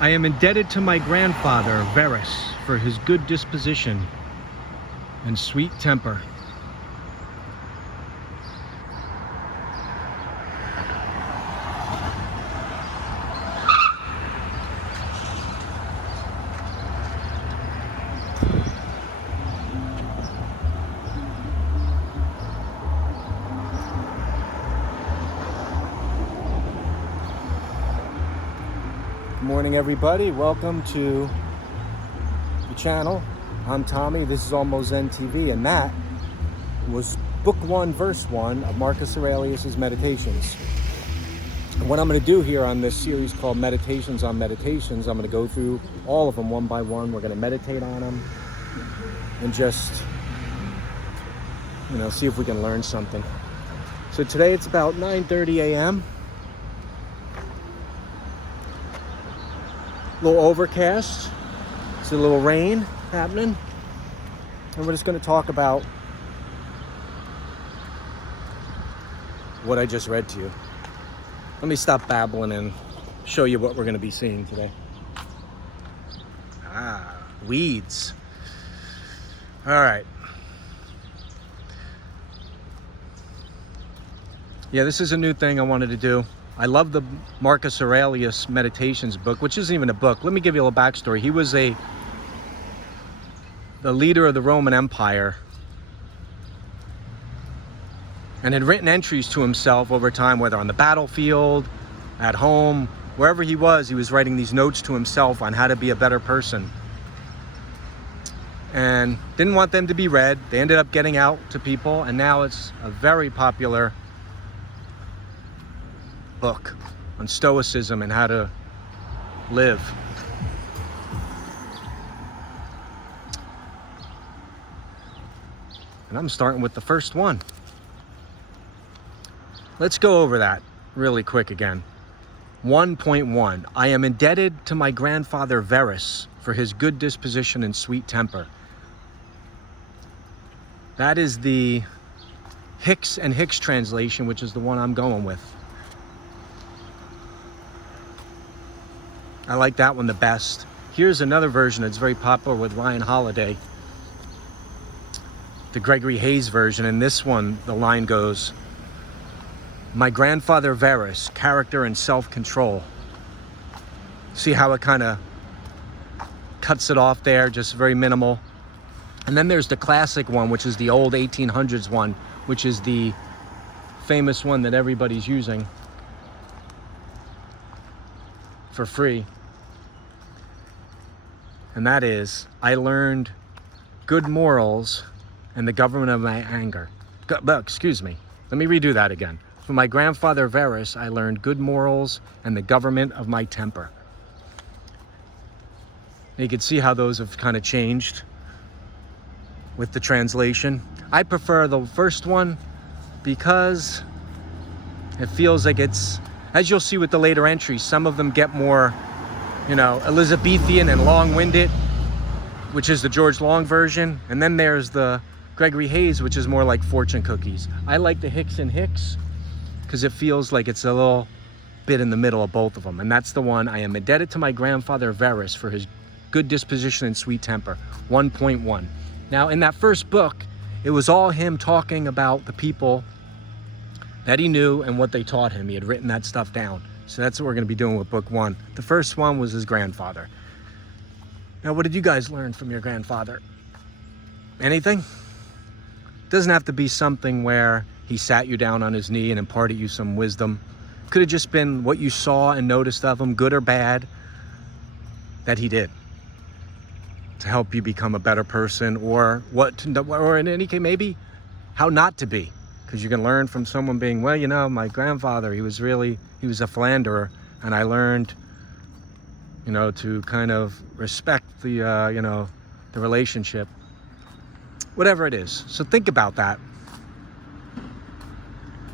I am indebted to my grandfather, Verus, for his good disposition and sweet temper. Good morning, everybody. Welcome to the channel. I'm Tommy. This is Almost Zen TV, and that was Book 1, Verse 1 of Marcus Aurelius Meditations. And what I'm going to do here on this series called Meditations on Meditations, I'm going to go through all of them one by one. We're going to meditate on them and just, see if we can learn something. So today it's about 9:30 a.m. A little overcast. It's a little rain happening. And we're just going to talk about what I just read to you. Let me stop babbling and show you what we're going to be seeing today. Weeds. All right. Yeah, this is a new thing I wanted to do. I love the Marcus Aurelius Meditations book, which isn't even a book. Let me give you a little backstory. He was the leader of the Roman Empire and had written entries to himself over time, whether on the battlefield, at home, wherever he was writing these notes to himself on how to be a better person. And didn't want them to be read. They ended up getting out to people, and now it's a very popular book on stoicism and how to live. And I'm starting with the first one. Let's go over that really quick again. 1.1. I am indebted to my grandfather Verus for his good disposition and sweet temper. That is the Hicks and Hicks translation, which is the one I'm going with. I like that one the best. Here's another version that's very popular with Ryan Holiday, the Gregory Hayes version. In this one, the line goes, my grandfather Verus, character and self-control. See how it kind of cuts it off there, just very minimal. And then there's the classic one, which is the old 1800s one, which is the famous one that everybody's using for free. And that is, I learned good morals and the government of my anger. Excuse me. Let me redo that again. From my grandfather Verus, I learned good morals and the government of my temper. You can see how those have kind of changed with the translation. I prefer the first one because it feels like it's, as you'll see with the later entries, some of them get more, Elizabethan and long-winded, which is the George Long version. And then there's the Gregory Hayes, which is more like fortune cookies. I like the Hicks and Hicks because it feels like it's a little bit in the middle of both of them. And that's the one, I am indebted to my grandfather Verus for his good disposition and sweet temper. 1.1. Now, in that first book, it was all him talking about the people that he knew and what they taught him. He had written that stuff down. So that's what we're going to be doing with book 1. The first one was his grandfather. Now, what did you guys learn from your grandfather? Anything? Doesn't have to be something where he sat you down on his knee and imparted you some wisdom. Could have just been what you saw and noticed of him, good or bad, that he did to help you become a better person, or or in any case, maybe how not to be. Because you can learn from someone being, my grandfather, he was a philanderer, and I learned, to kind of respect the, the relationship, whatever it is. So think about that.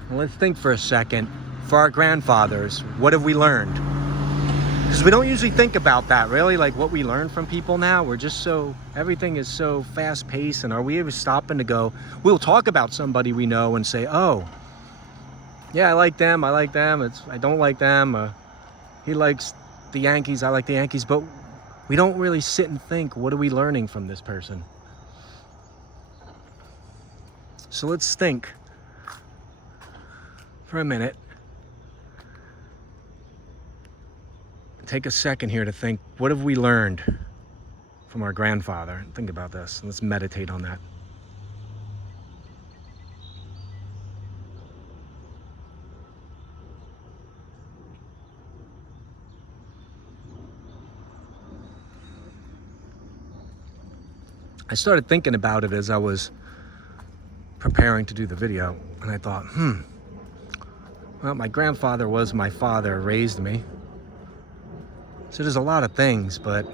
And let's think for a second, for our grandfathers, what have we learned? Because we don't usually think about that, really, like what we learn from people now. We're just everything is so fast-paced, and are we ever stopping to go, we'll talk about somebody we know and say, oh, yeah, I like them, I don't like them, he likes the Yankees, I like the Yankees, but we don't really sit and think, what are we learning from this person? So let's think for a minute. Take a second here to think, what have we learned from our grandfather? Think about this. Let's meditate on that. I started thinking about it as I was preparing to do the video, and I thought, well, my grandfather was my father, raised me. So there's a lot of things, but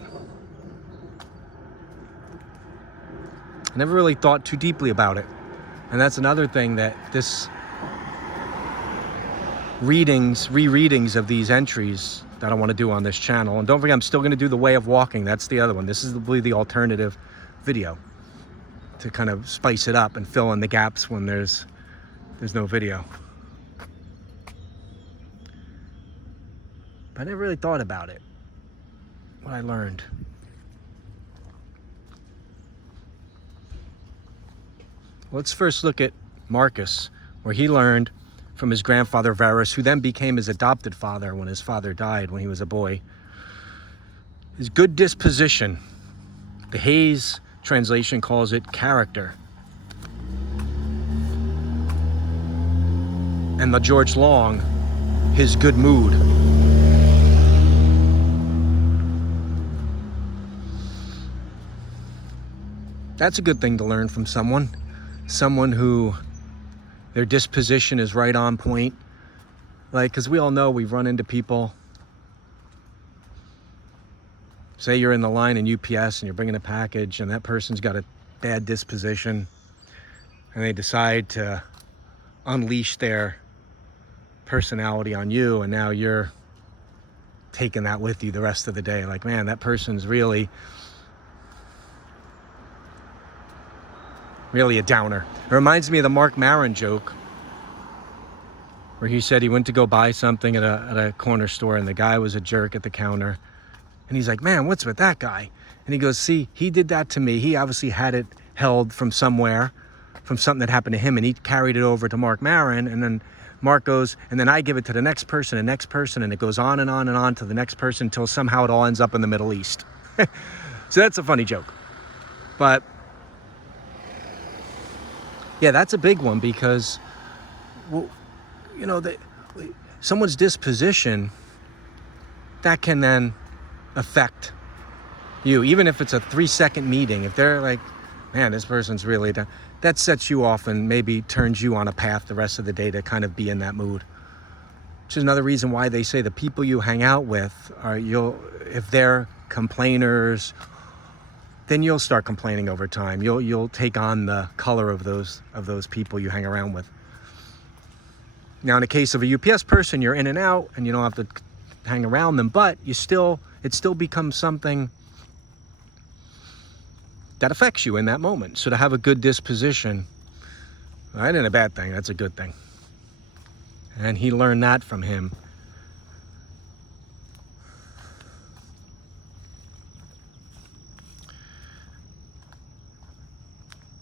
I never really thought too deeply about it. And that's another thing that this rereadings of these entries that I want to do on this channel. And don't forget, I'm still going to do the way of walking. That's the other one. This is the alternative video to kind of spice it up and fill in the gaps when there's no video. But I never really thought about it, what I learned. Let's first look at Marcus, where he learned from his grandfather Verus, who then became his adopted father when his father died when he was a boy. His good disposition. The Hayes translation calls it character. And the George Long, his good mood. That's a good thing to learn from someone who their disposition is right on point. Like, because we all know we've run into people. Say you're in the line in UPS and you're bringing a package and that person's got a bad disposition and they decide to unleash their personality on you, and now you're taking that with you the rest of the day. Like, man, that person's really a downer. It reminds me of the Mark Maron joke where he said he went to go buy something at a corner store and the guy was a jerk at the counter. And he's like, man, what's with that guy? And he goes, see, he did that to me. He obviously had it held from somewhere, from something that happened to him, and he carried it over to Mark Maron. And then Mark goes, and then I give it to the next person, and it goes on and on and on to the next person until somehow it all ends up in the Middle East. So that's a funny joke. But yeah, that's a big one because, well, you know, someone's disposition, that can then affect you. Even if it's a 3-second meeting, if they're like, man, this person's really down, that sets you off and maybe turns you on a path the rest of the day to kind of be in that mood. Which is another reason why they say the people you hang out with are, if they're complainers, then you'll start complaining over time. You'll take on the color of those people you hang around with. Now, in the case of a UPS person, you're in and out and you don't have to hang around them, but it still becomes something that affects you in that moment. So to have a good disposition, that ain't a bad thing, that's a good thing. And he learned that from him.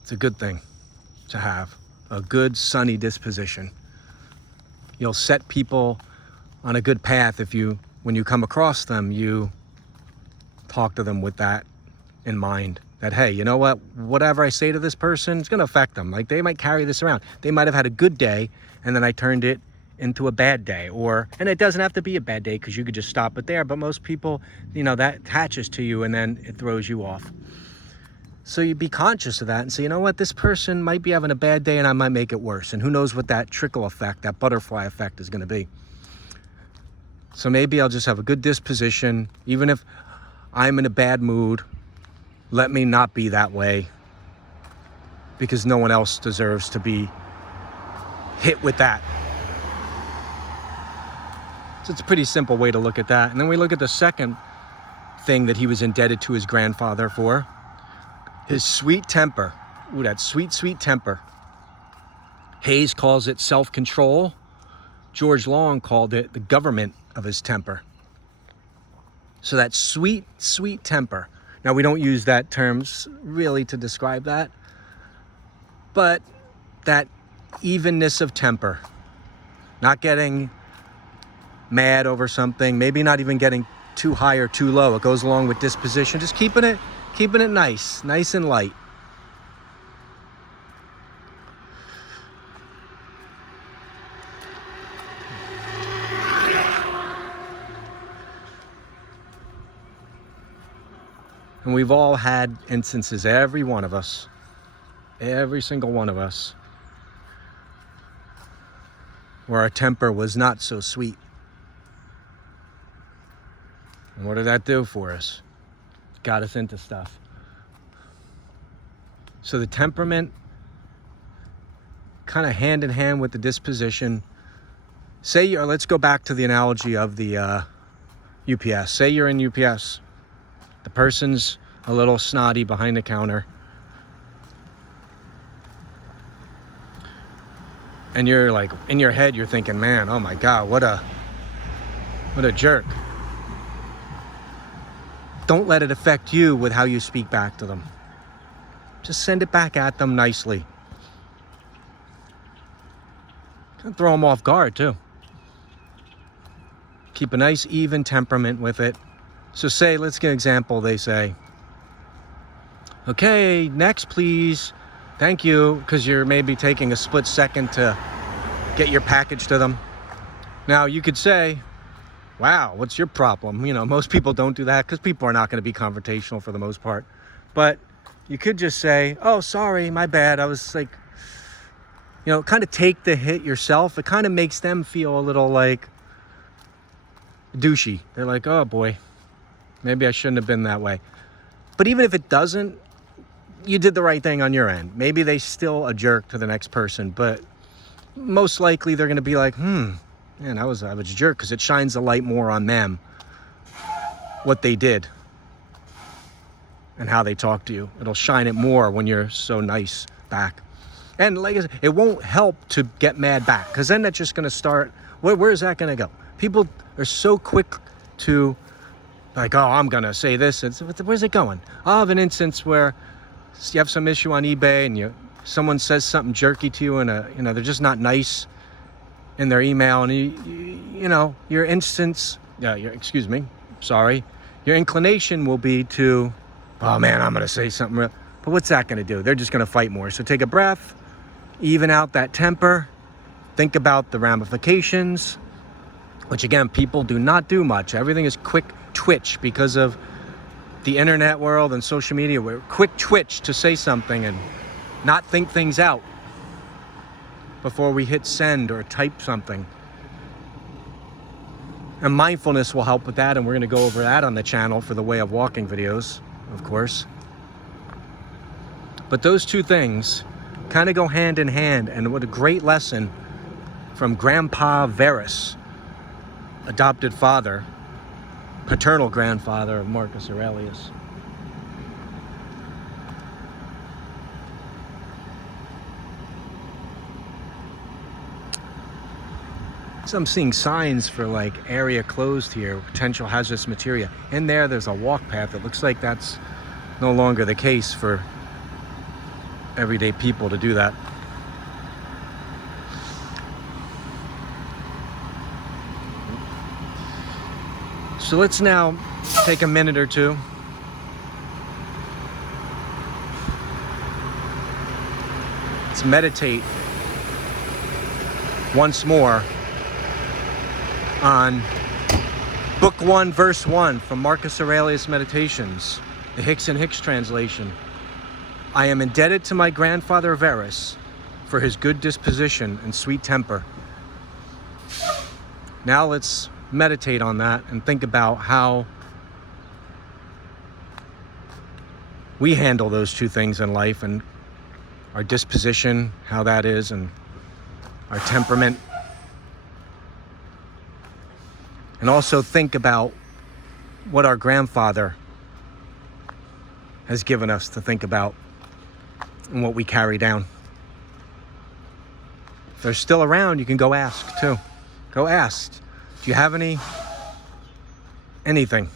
It's a good thing to have a good, sunny disposition. You'll set people on a good path when you come across them, you talk to them with that in mind. That, hey, you know what? Whatever I say to this person, it's going to affect them. Like, they might carry this around. They might have had a good day, and then I turned it into a bad day. And it doesn't have to be a bad day because you could just stop it there. But most people, that attaches to you, and then it throws you off. So you be conscious of that and say, you know what? This person might be having a bad day, and I might make it worse. And who knows what that trickle effect, that butterfly effect is going to be. So maybe I'll just have a good disposition. Even if I'm in a bad mood, let me not be that way, because no one else deserves to be hit with that. So it's a pretty simple way to look at that. And then we look at the second thing that he was indebted to his grandfather for, his sweet temper. Ooh, that sweet, sweet temper. Hayes calls it self-control. George Long called it the government of his temper. So that sweet, sweet temper. Now, we don't use that terms really to describe that, but that evenness of temper, not getting mad over something, maybe not even getting too high or too low. It goes along with disposition, just keeping it nice and light. And we've all had instances, every one of us, every single one of us, where our temper was not so sweet. And what did that do for us? Got us into stuff. So the temperament, kind of hand in hand with the disposition. Let's go back to the analogy of the UPS. Say you're in UPS. The person's a little snotty behind the counter. And you're like, in your head, you're thinking, man, oh my God, what a jerk. Don't let it affect you with how you speak back to them. Just send it back at them nicely. Kind of throw them off guard too. Keep a nice even temperament with it. So say, let's get an example. They say, okay, next please. Thank you, because you're maybe taking a split second to get your package to them. Now you could say, wow, what's your problem? Most people don't do that because people are not going to be confrontational for the most part. But you could just say, oh, sorry, my bad. I was like, kind of take the hit yourself. It kind of makes them feel a little like douchey. They're like, oh boy, maybe I shouldn't have been that way. But even if it doesn't, you did the right thing on your end. Maybe they still a jerk to the next person, but most likely they're going to be like, man, I was a jerk, because it shines the light more on them, what they did and how they talk to you. It'll shine it more when you're so nice back. And like I said, it won't help to get mad back, because then that's just going to start, where is that going to go? People are so quick to like, oh, I'm going to say this. Where's it going? I'll have an instance where you have some issue on eBay and someone says something jerky to you and they're just not nice in their email, and your inclination will be to, oh man, I'm going to say something real. But what's that going to do? They're just going to fight more. So take a breath, even out that temper, think about the ramifications, which again, people do not do much. Everything is quick twitch because of the internet world and social media. We're quick twitch to say something and not think things out before we hit send or type something. And mindfulness will help with that, and we're going to go over that on the channel for the Way of Walking videos, of course. But those two things kind of go hand in hand, and what a great lesson from Grandpa Verus, adopted father, paternal grandfather of Marcus Aurelius. So I'm seeing signs for like area closed here, potential hazardous material. In there's a walk path. It looks like that's no longer the case for everyday people to do that. So let's now take a minute or two let's meditate once more on Book 1, Verse 1 from Marcus Aurelius Meditations, the Hicks and Hicks translation. I am indebted to my grandfather Verus for his good disposition and sweet temper. Now let's meditate on that and think about how we handle those two things in life, and our disposition, how that is, and our temperament. And also think about what our grandfather has given us to think about and what we carry down. If they're still around, you can go ask too. Go ask. Do you have anything?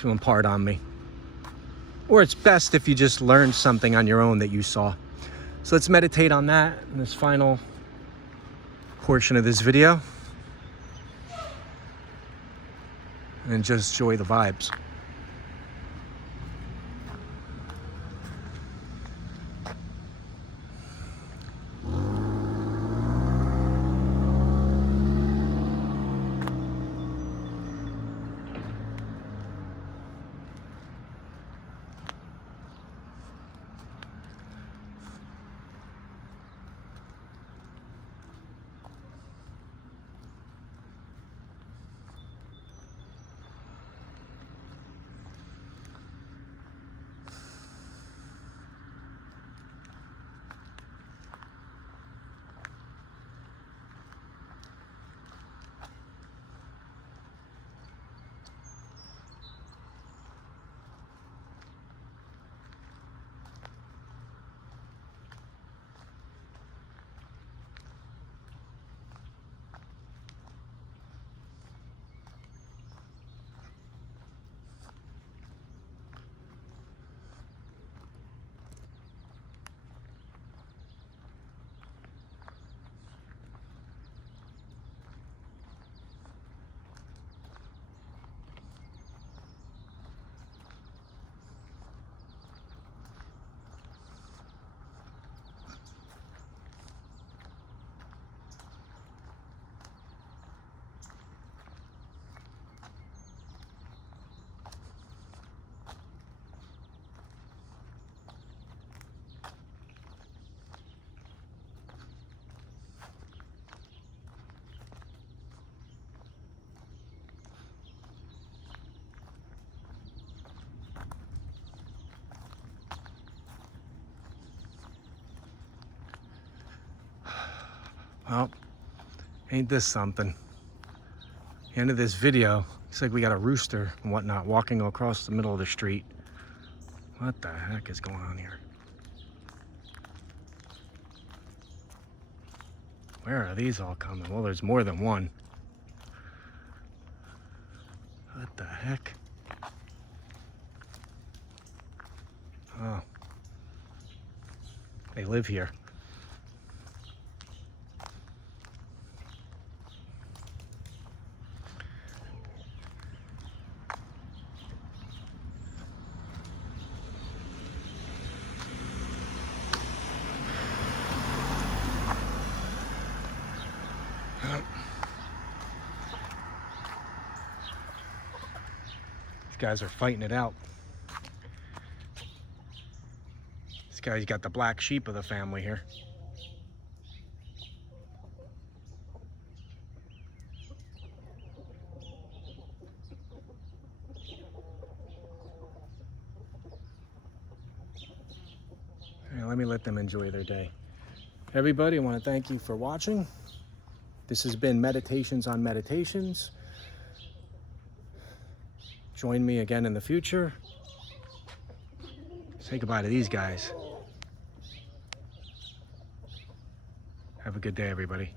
to impart on me. Or it's best if you just learn something on your own that you saw. So let's meditate on that in this final portion of this video. And just enjoy the vibes. Well, ain't this something? The end of this video, looks like we got a rooster and whatnot walking across the middle of the street. What the heck is going on here? Where are these all coming? Well, there's more than one. What the heck? Oh. They live here. These guys are fighting it out. This guy's got the black sheep of the family here. All right, let me let them enjoy their day. Everybody, I want to thank you for watching. This has been Meditations on Meditations. Join me again in the future. Say goodbye to these guys. Have a good day, everybody.